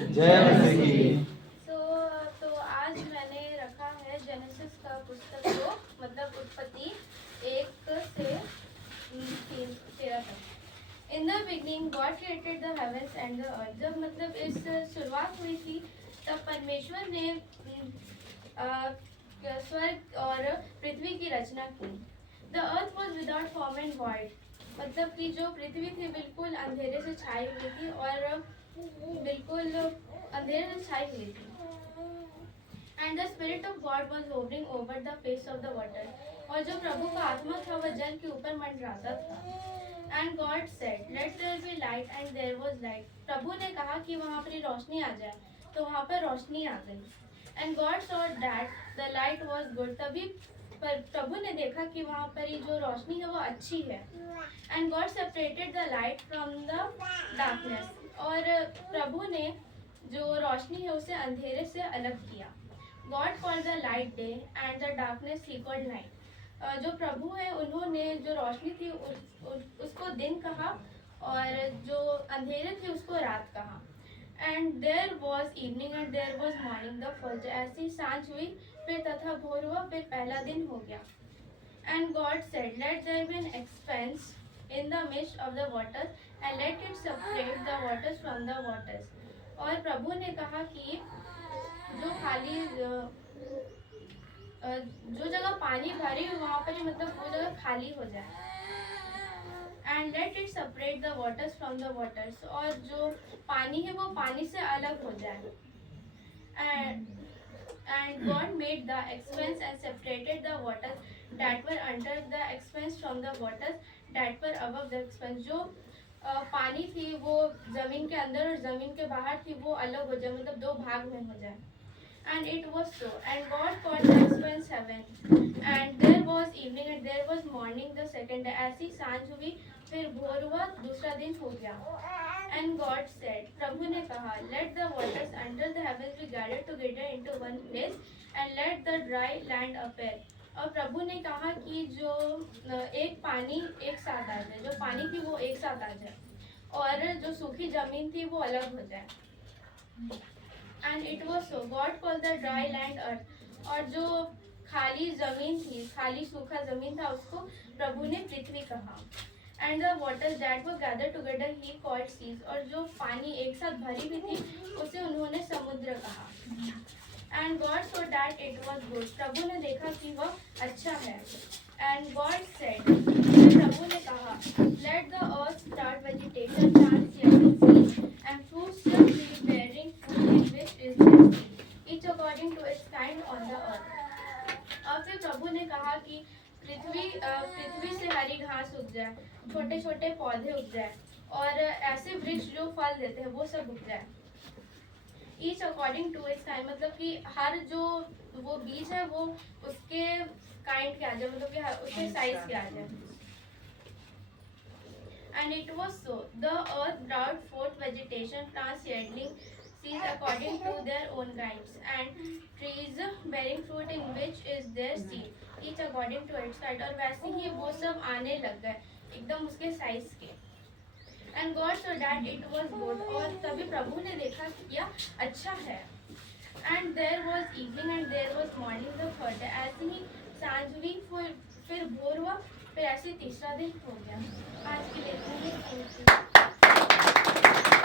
जय मसीह की। तो आज मैंने रखा है जेनेसिस का पुस्तक को, मतलब उत्पत्ति 1 से 13 तक। In the beginning God created the heavens and the earth. जब मतलब इस शुरुआत हुई थी तब परमेश्वर ने स्वर्ग और पृथ्वी की रचना की। The earth was without form and void, मतलब कि जो पृथ्वी थी बिल्कुल अंधेरे से छाई हुई थी और बिल्कुल अंधेरे से छाई हुई थी। And the spirit of God was hovering over the face of the water, और जो प्रभु का आत्मा था वह जल के ऊपर मंडराता था। And God said let there be light and there was light. प्रभु ने कहा कि वहाँ पर रोशनी आ जाए, तो वहाँ पर रोशनी आ गई। And God saw that the light was good. तभी पर प्रभु ने देखा कि वहाँ पर जो रोशनी है वो अच्छी है। And God separated the light from the darkness, और प्रभु ने जो रोशनी है उसे अंधेरे से अलग किया। God called the light day and the darkness he called night. जो प्रभु है उन्होंने जो रोशनी थी उसको दिन कहा, और जो अंधेरे थे उसको रात कहा। And there was evening and there was morning the first. ऐसी सांझ हुई, फिर तथा भोर हुआ, फिर पहला दिन हो गया। And God said, let there be an expanse in the midst of the water, and let it separate the waters from the waters. और प्रभु ने कहा कि जो खाली जो जगह पानी भरी हो वहाँ पर मतलब वो जगह खाली हो जाए। And let it separate the waters from the waters, और जो पानी है वो पानी से अलग हो जाए। And God made the expanse and separated the waters that were under the expanse from the waters that were above the expanse. जो पानी थी वो जमीन के अंदर और जमीन के बाहर थी वो अलग हो जाए, मतलब दो भाग में हो जाए। And it was so. And God called the expanse heaven. And there was evening and there was morning the second day. ऐसी सांझ हुई, फिर भोर हुआ, दूसरा दिन हो गया। And God said, प्रभु ने कहा, let the waters under the heavens be gathered together into one place, and let the dry land appear. और प्रभु ने कहा कि जो एक पानी एक साथ आ जाए, जो पानी थी वो एक साथ आ जाए, और जो सूखी जमीन थी वो अलग हो जाए। And it was so. God called the dry land earth. और जो खाली जमीन थी, खाली सूखा जमीन था, उसको प्रभु ने पृथ्वी कहा। And the waters that were gathered together he called seas. और जो पानी एक साथ भरी हुई थी उसे उन्होंने समुद्र कहा। And God saw that it was good. प्रभु ने देखा कि वह अच्छा है। And God said, प्रभु ने कहा, let the earth start vegetation, plants yielding seed, and fruits tree bearing fruit in which is their seed, each according to its kind on the earth. और फिर प्रभु ने कहा कि पृथ्वी से हरी घास उग जाए, छोटे छोटे पौधे उग जाए, और ऐसे वृक्ष जो फल देते हैं वो सब उग जाए। Each according to its kind, मतलब कि हर जो वो बीज है वो उसके काइंड के आ जाए, मतलब कि उसके साइज के आ जाए। And it was so. The earth brought forth vegetation, plants yielding seeds according to their own kinds, and trees bearing fruit in which is their seed, each according to its kind. और वैसे ही वो सब आने लग गए, एकदम उसके size के। And God saw that it was good. और तभी प्रभु ने देखा कि यह अच्छा है। And there was evening and there was morning the third day. ऐसे ही सांझ हुई, फिर भोर हुआ, फिर ऐसे तीसरा दिन हो गया। आज के लिए इतना ही।